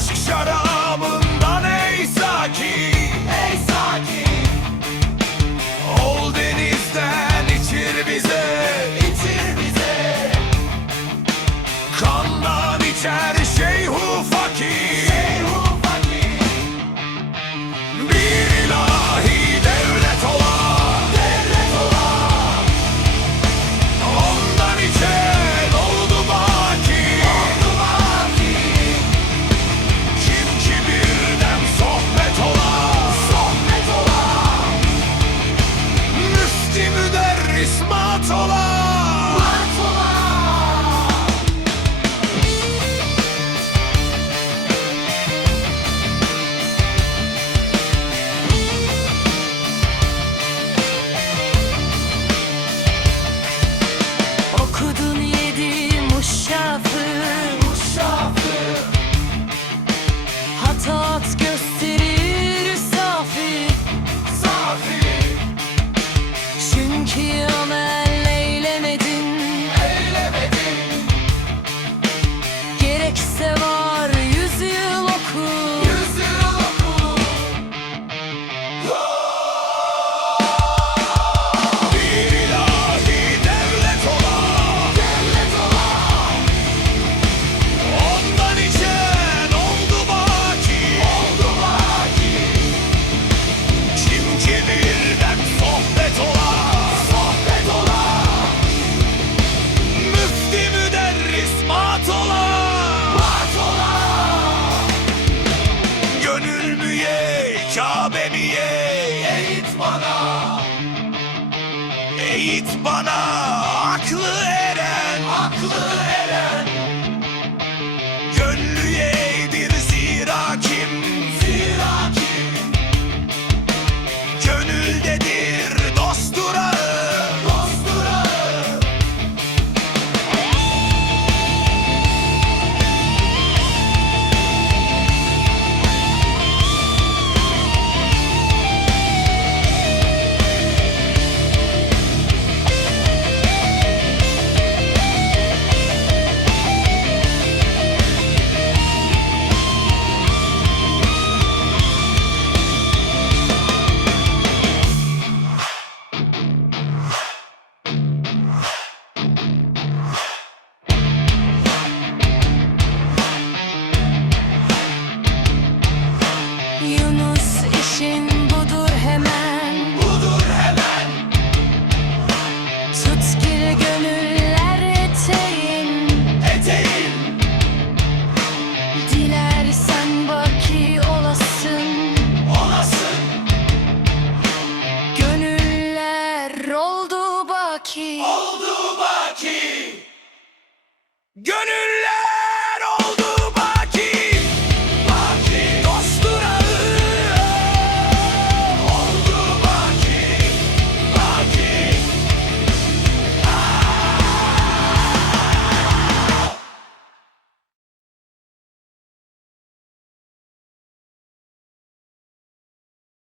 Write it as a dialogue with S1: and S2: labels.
S1: she shut up. 走了 miye, Kabe miye Eğit bana. Eğit bana. Aklı
S2: baki. Oldu
S1: baki. Gönüller